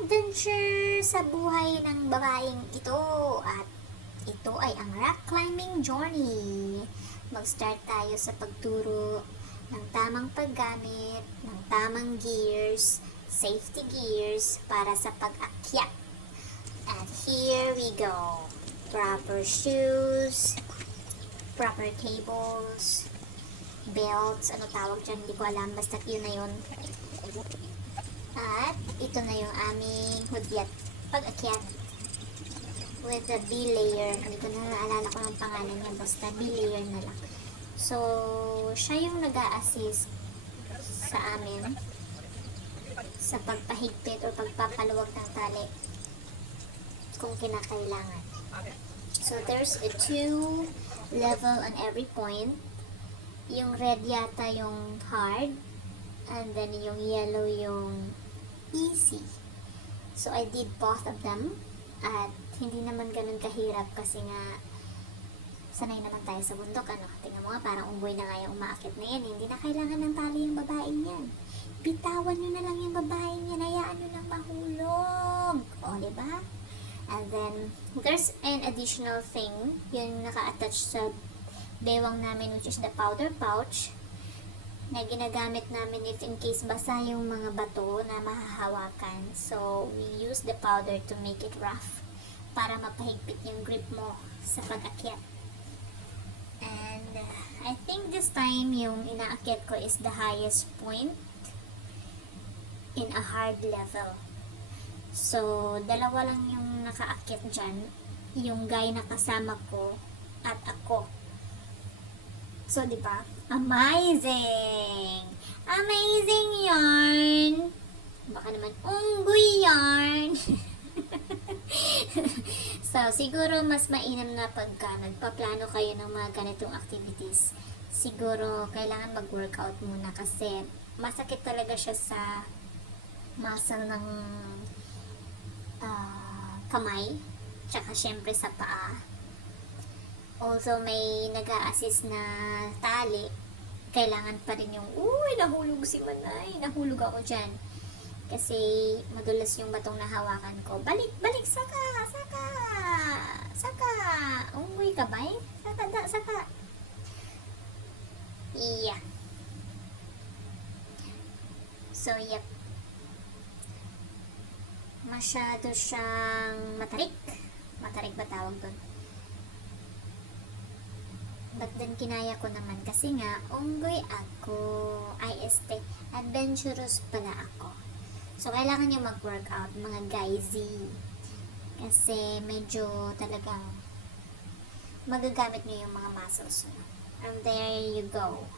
adventure sa buhay ng babaeng ito. At ito ay ang rock climbing journey. Mag-start tayo sa pagturo ng tamang paggamit, ng tamang gears, safety gears para sa pag-akyat. And here we go. Proper shoes, proper cables, belts, ano tawag dyan, hindi ko alam, basta yun na yun. At ito na yung aming hudyat pag-akyat with the B-layer. Hindi ko na naalala ko ang pangalan niya, basta B-layer na lang. So, siya yung nag-a-assist sa amin sa pagpahigpit o pagpapaluwag ng tali kung kinakailangan. So, there's a 2 level on every point. Yung red yata yung hard, and then yung yellow yung easy. So, I did both of them. At hindi naman ganun kahirap kasi nga sanay naman tayo sa bundok. Ano? Tingnan mo nga, parang unggoy na nga yung umaakit na yan. Hindi na kailangan ng tali yung babaeng yan. Bitawan nyo na lang yung babaeng yan. Hayaan nyo nang mahulog. O, diba? And then, there's an additional thing. Yung naka-attach sa bewang namin, which is the powder pouch, na ginagamit namin if in case basa yung mga bato na mahahawakan. So, we use the powder to make it rough para mapahigpit yung grip mo sa pag-akyat. And I think this time yung inaakyat ko is the highest point in a hard level. So, dalawa lang yung nakaakyat dyan. Yung guy na kasama ko at ako. So, di ba? Amazing! Amazing yarn! Baka naman, unggoy yarn! So, siguro mas mainam na pagka nagpaplano kayo ng mga ganitong activities. Siguro, kailangan mag-workout muna kasi masakit talaga siya sa muscle ng kamay, tsaka syempre sa paa. Also, may nag-a-assist na tali. Kailangan pa rin yung, uy, nahulog si Manay. Nahulog ako dyan. Kasi madulas yung batong nahawakan ko. Balik, balik, saka, saka, saka. Unggoy ka ba eh? Saka, saka. Yeah. So, yep. Masyado siyang matarik. Matarik ba tawag doon? But then, kinaya ko naman kasi nga, unggoy ako. IST, adventurous pala ako. So, kailangan nyo mag-workout, mga guysy. Kasi, medyo talagang magagamit nyo yung mga muscles nyo. And there you go.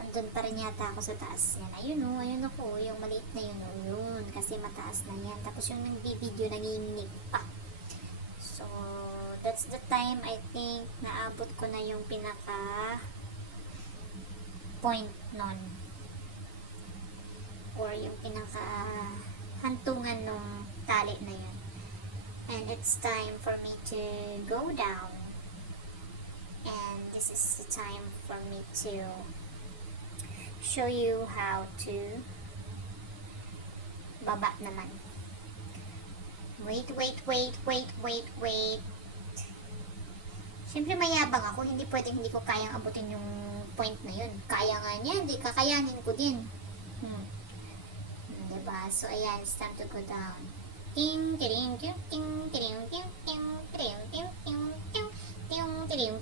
Nandun pa rin yata ako sa taas. Yan, ayun o, ayun ako. Yung maliit na yun o, yun. Kasi mataas na yan. Tapos yung nag-video, nanginginig pa. So, that's the time I think naabot ko na yung pinaka point nun, or yung pinaka hantungan nung tali na yun. And it's time for me to go down, and this is the time for me to show you how to baba naman. Wait. Siyempre mayabang ako, hindi pwedeng hindi ko kayang abutin yung point na yun. Kaya nga niya, hindi kakayanin ko din. Diba? So, ayan, it's time to go down. Ting, tiring, ting, ting, tiring, ting, ting, tiring, ting, ting, ting, ting, tiring,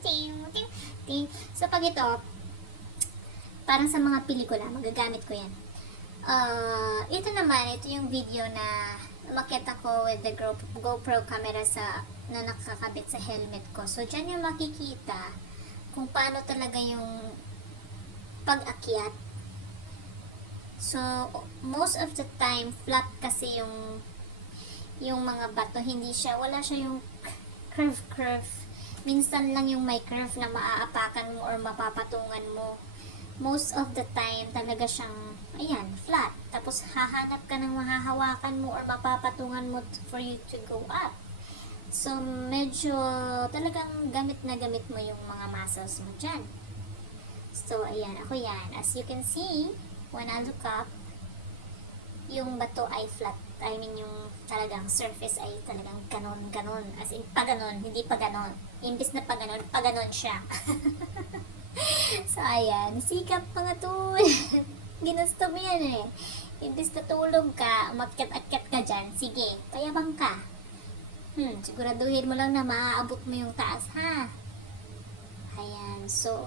ting, ting, ting. So, pag ito, parang sa mga pelikula, magagamit ko yan. Ito naman, ito yung video na umakyat ako with the GoPro camera na nakakabit sa helmet ko. So, dyan yung makikita kung paano talaga yung pag-akyat. So, most of the time, flat kasi yung mga bato. Wala siya yung curve. Minsan lang yung may curve na maaapakan mo or mapapatungan mo. Most of the time, talaga siyang, ayan, flat. Tapos, hahanap ka ng mahahawakan mo or mapapatungan mo for you to go up. So, medyo talagang gamit na gamit mo yung mga muscles mo dyan. So, ayan, ako yan. As you can see, when I look up, yung bato ay flat. I mean, yung talagang surface ay talagang ganon. As in, pa ganon, hindi pa ganon. Imbis na pa ganon siya. So, ayan. Sikap mga tol. Ginusto mo yan eh. Imbis na tulog ka, umakyat-akyat ka dyan, sige, payabang ka. Siguraduhin mo lang na maaabot mo yung taas, ha? Ayan. So,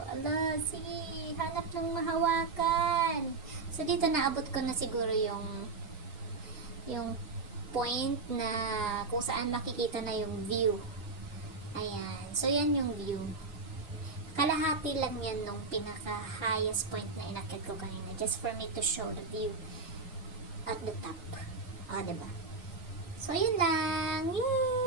sige, hanap ng mahawakan. So, dito naabot ko na siguro yung point na kung saan makikita na yung view. Ayan. So, yan yung view. Kalahati lang yan nung pinaka-highest point na inakyat ko kanina. Just for me to show the view at the top. Diba? So, yun lang. Yay!